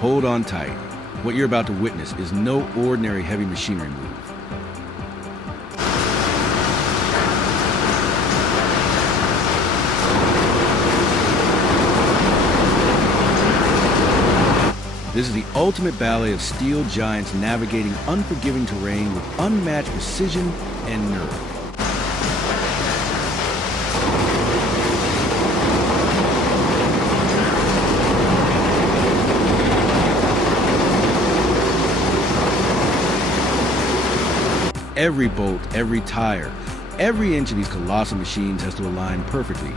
Hold on tight. What you're about to witness is no ordinary heavy machinery move. This is the ultimate ballet of steel giants navigating unforgiving terrain with unmatched precision and nerve. Every bolt, every tire, every inch of these colossal machines has to align perfectly.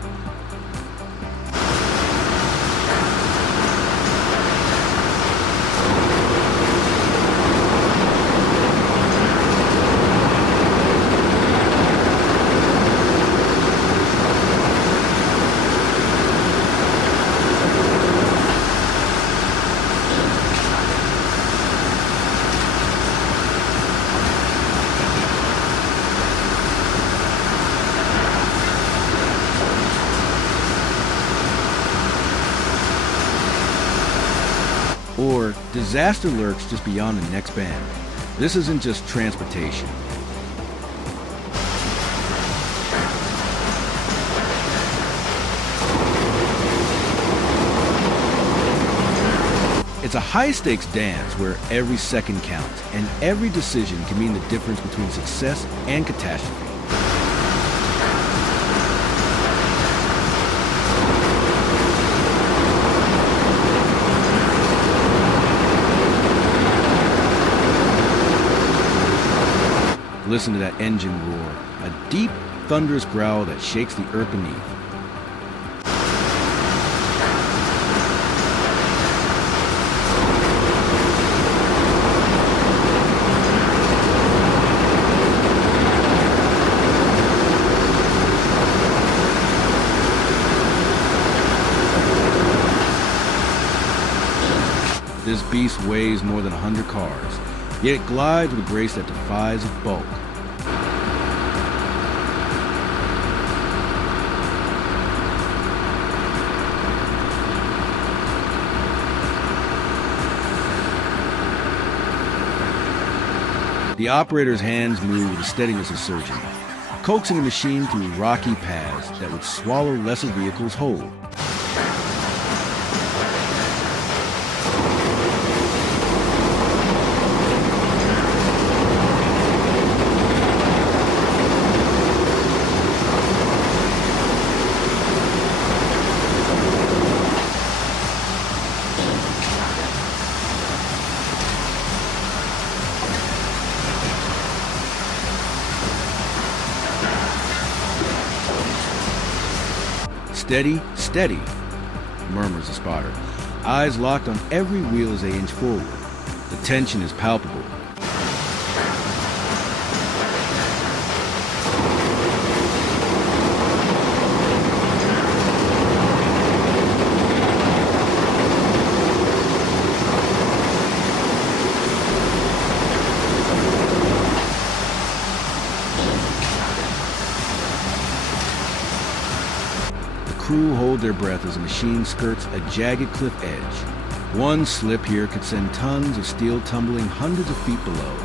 Or disaster lurks just beyond the next bend. This isn't just transportation. It's a high-stakes dance where every second counts, and every decision can mean the difference between success and catastrophe. Listen to that engine roar, a deep, thunderous growl that shakes the earth beneath. This beast weighs more than 100 cars, yet it glides with a grace that defies its bulk. The operator's hands move with the steadiness of surgeon, coaxing the machine through rocky paths that would swallow lesser vehicles whole. Steady, steady, murmurs the spotter, eyes locked on every wheel as they inch forward. The tension is palpable. Crew hold their breath as the machine skirts a jagged cliff edge. One slip here could send tons of steel tumbling hundreds of feet below.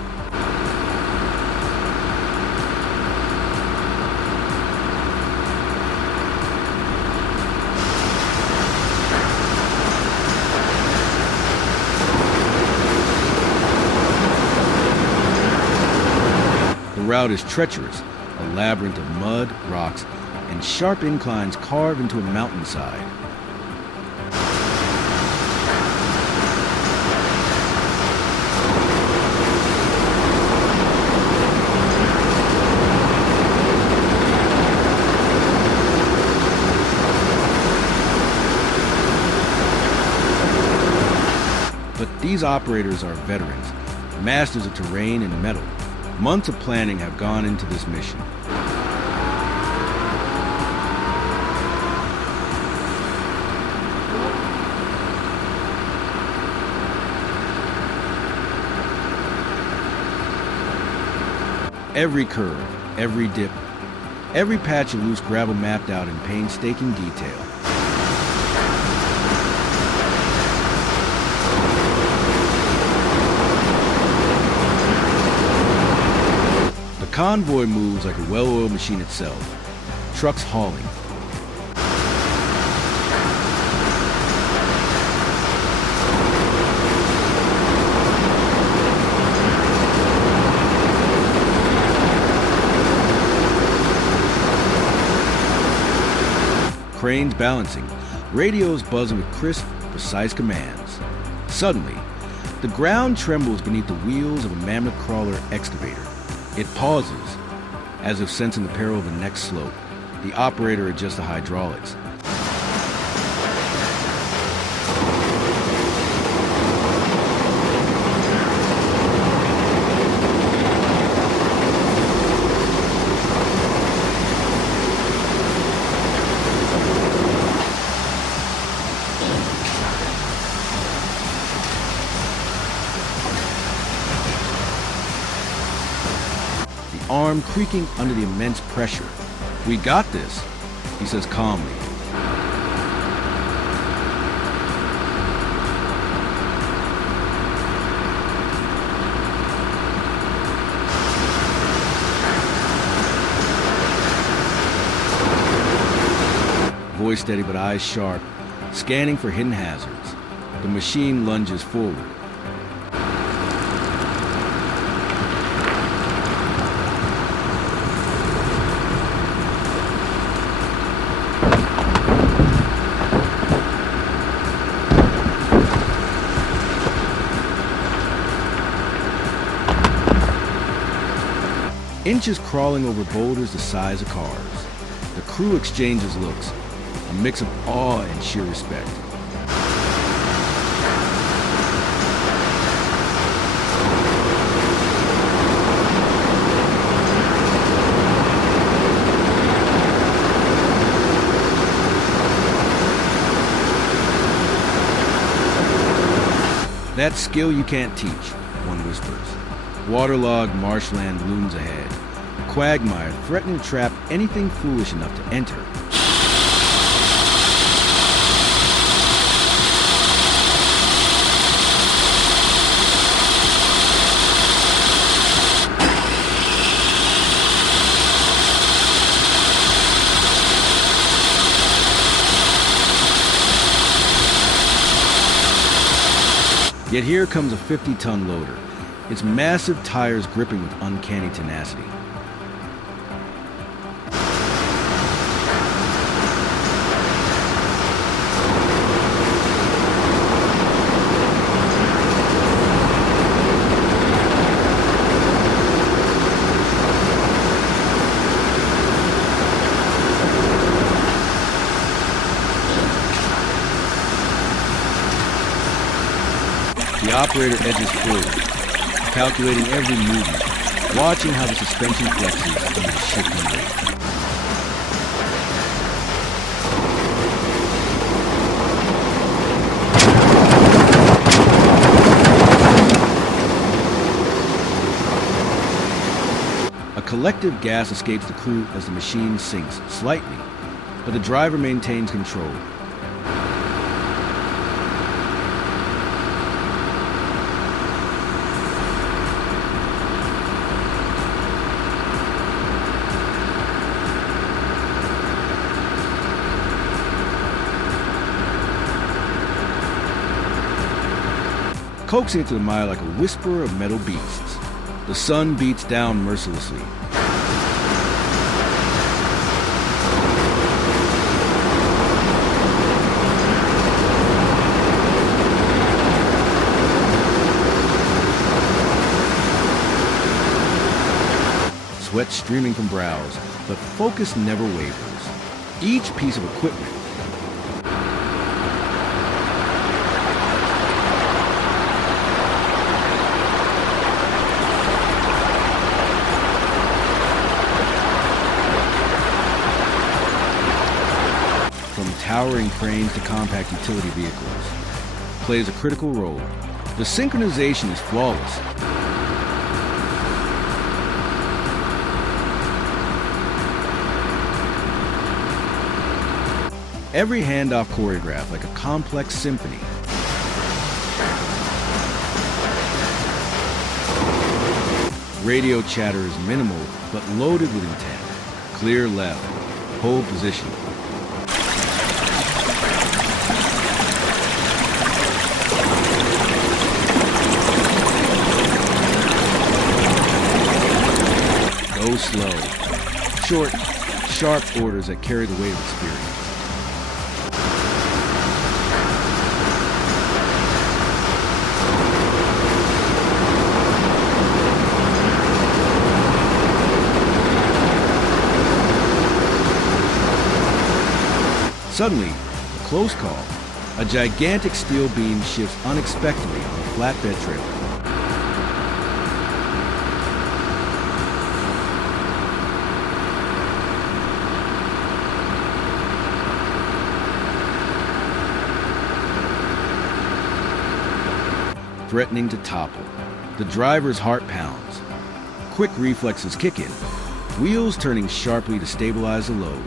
The route is treacherous, a labyrinth of mud, rocks, and sharp inclines carved into a mountainside. But these operators are veterans, masters of terrain and metal. Months of planning have gone into this mission. Every curve, every dip, every patch of loose gravel mapped out in painstaking detail. convoy moves like a well-oiled machine itself. Trucks hauling. Cranes balancing, radios buzzing with crisp, precise commands. Suddenly, the ground trembles beneath the wheels of a mammoth crawler excavator. It pauses, as if sensing the peril of the next slope. The operator adjusts the hydraulics. Arm creaking under the immense pressure. "We got this," he says calmly. Voice steady but eyes sharp, scanning for hidden hazards. The machine lunges forward. Inches crawling over boulders the size of cars. The crew exchanges looks, a mix of awe and sheer respect. "That's skill you can't teach," one whispers. Waterlogged marshland looms ahead, a quagmire threatening to trap anything foolish enough to enter. Yet here comes a 50-ton loader, its massive tires gripping with uncanny tenacity. The operator edges forward, calculating every movement, watching how the suspension flexes under the shifting weight. A collective gas escapes the crew as the machine sinks slightly, but the driver maintains control. Coaxing it to the mile like a whisper of metal beasts. The sun beats down mercilessly. Sweat streaming from brows, but focus never wavers. Each piece of equipment towering cranes to compact utility vehicles, plays a critical role. The synchronization is flawless. Every handoff choreographed like a complex symphony. Radio chatter is minimal, but loaded with intent. Clear left. Hold position. Go slow. Short, sharp orders that carry the weight of experience. Suddenly, a close call. A gigantic steel beam shifts unexpectedly on a flatbed trailer. Threatening to topple. The driver's heart pounds. Quick reflexes kick in, wheels turning sharply to stabilize the load.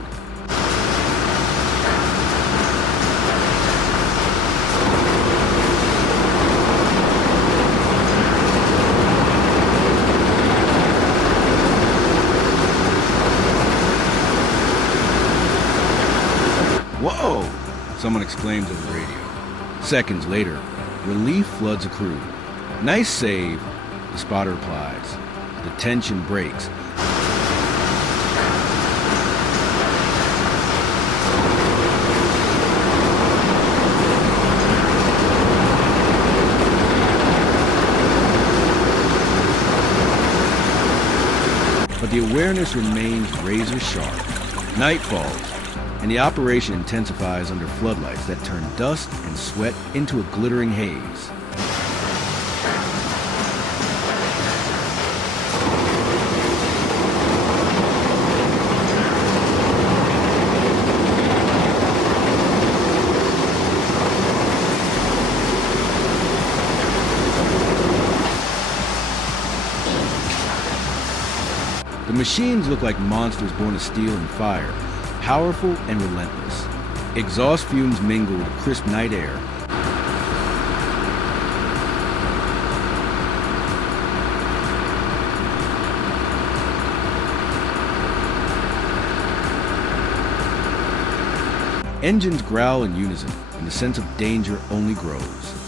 Whoa! Someone exclaims over the radio. Seconds later, relief floods a crew. Nice save, the spotter replies. The tension breaks. But the awareness remains razor sharp. Night falls, and the operation intensifies under floodlights that turn dust and sweat into a glittering haze. The machines look like monsters born of steel and fire, powerful and relentless. Exhaust fumes mingle with crisp night air. Engines growl in unison, and the sense of danger only grows.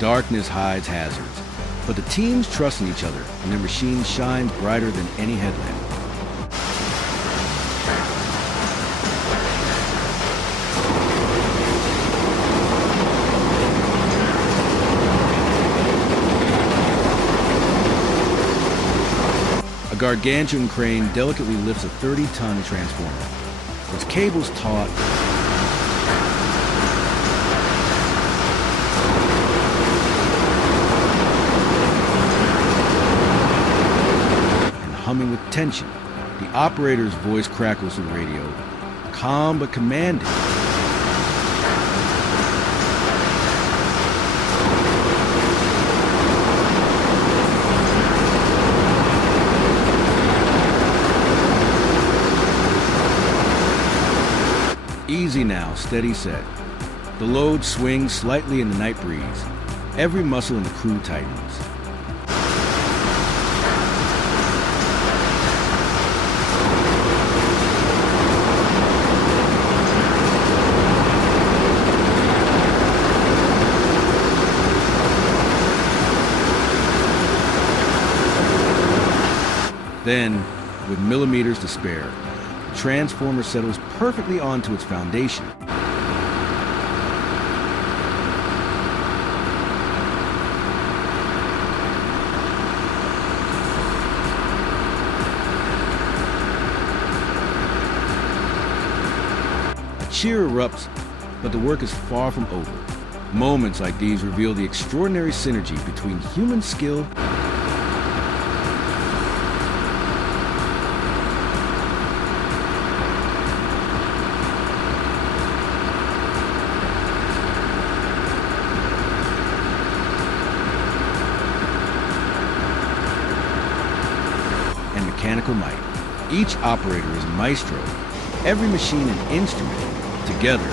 Darkness hides hazards, but the teams trust in each other, and their machine shines brighter than any headlamp. A gargantuan crane delicately lifts a 30-ton transformer. Its cables taut humming with tension. The operator's voice crackles through the radio, calm but commanding. Easy now, steady set. The load swings slightly in the night breeze. Every muscle in the crew tightens. Then, with millimeters to spare, the transformer settles perfectly onto its foundation. A cheer erupts, but the work is far from over. Moments like these reveal the extraordinary synergy between human skill Each operator is a maestro, every machine an instrument. Together,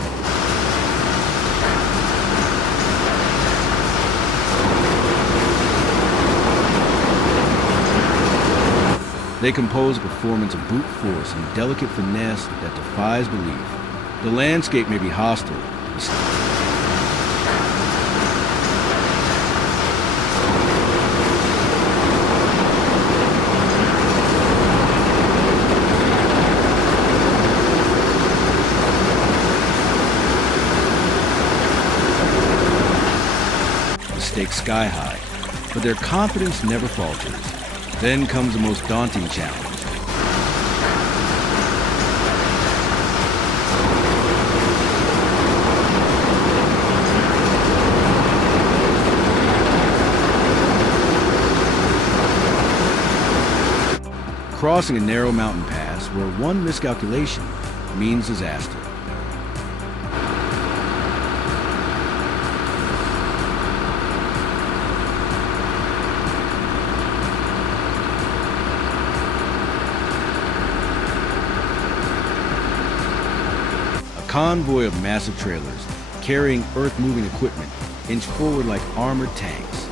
they compose a performance of brute force and delicate finesse that defies belief. The landscape may be hostile. The stakes sky high, but their confidence never falters. Then comes the most daunting challenge. Crossing a narrow mountain pass where one miscalculation means disaster. Convoy of massive trailers carrying earth-moving equipment inch forward like armored tanks.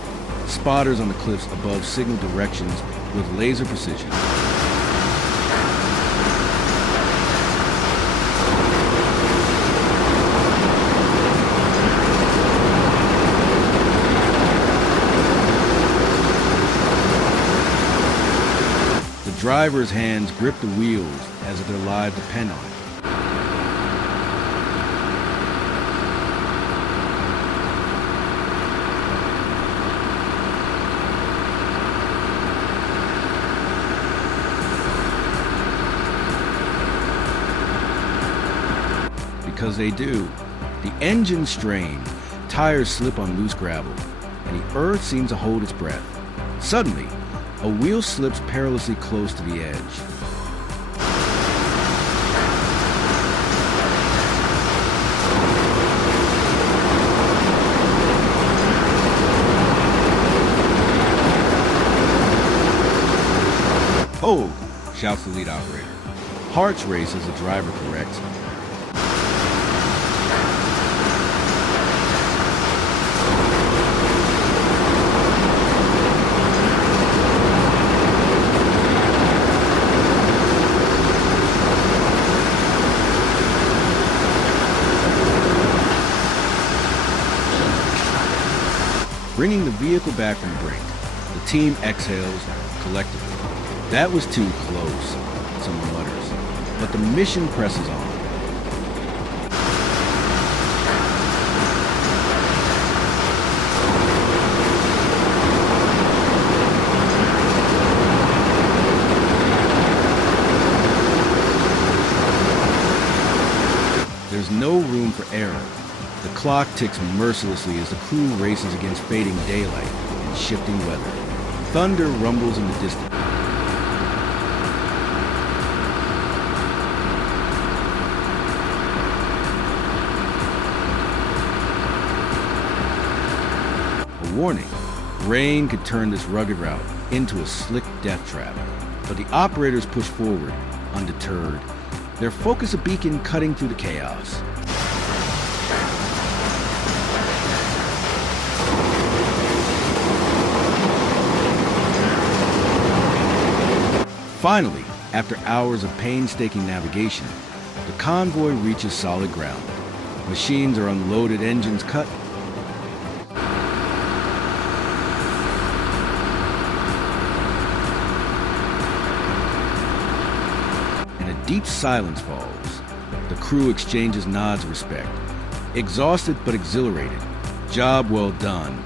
Spotters on the cliffs above signal directions with laser precision. The driver's hands grip the wheels as if their lives depend on it. Because they do. The engines strain, tires slip on loose gravel, and the earth seems to hold its breath. Suddenly, a wheel slips perilously close to the edge. "Hold!" shouts the lead operator. Hearts race as the driver corrects. Bringing the vehicle back from the brink, the team exhales collectively. That was too close, someone mutters, but the mission presses on. There's no room for error. The clock ticks mercilessly as the crew races against fading daylight and shifting weather. Thunder rumbles in the distance. A warning: rain could turn this rugged route into a slick death trap. But the operators push forward, undeterred, their focus a beacon cutting through the chaos. Finally, after hours of painstaking navigation, the convoy reaches solid ground. Machines are unloaded, engines cut. And a deep silence falls. The crew exchanges nods of respect. Exhausted but exhilarated. "Job well done,"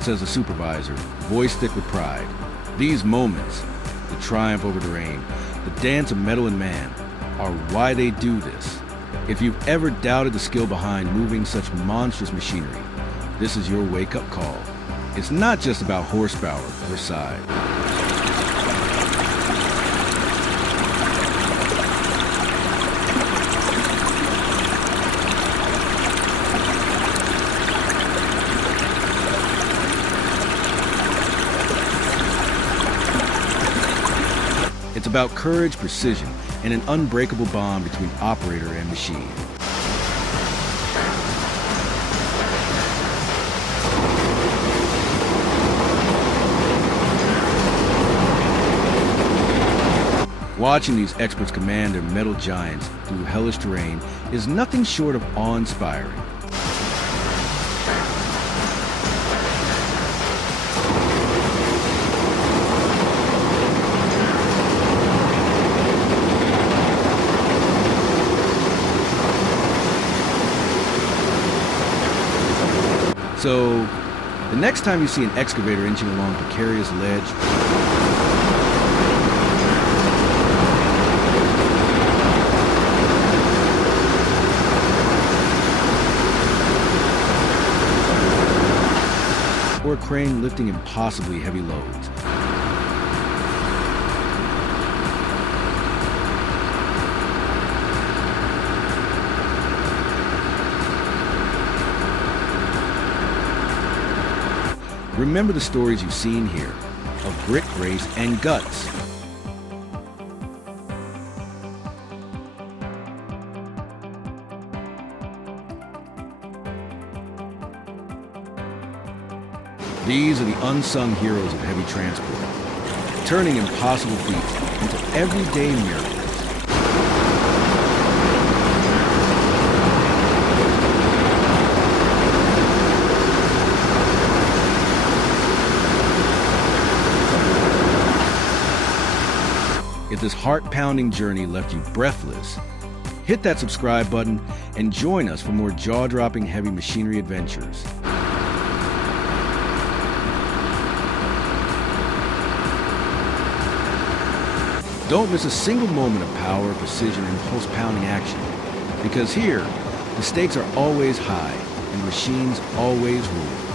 says the supervisor, voice thick with pride. These moments, the triumph over the rain, the dance of metal and man, are why they do this. If you've ever doubted the skill behind moving such monstrous machinery, this is your wake-up call. It's not just about horsepower or size. It's about courage, precision, and an unbreakable bond between operator and machine. Watching these experts command their metal giants through hellish terrain is nothing short of awe-inspiring. So, the next time you see an excavator inching along a precarious ledge, or a crane lifting impossibly heavy loads, remember the stories you've seen here of grit, grace, and guts. These are the unsung heroes of heavy transport, turning impossible feats into everyday miracles. If this heart-pounding journey left you breathless, hit that subscribe button and join us for more jaw-dropping heavy machinery adventures. Don't miss a single moment of power, precision, and pulse-pounding action, because here, the stakes are always high and machines always rule.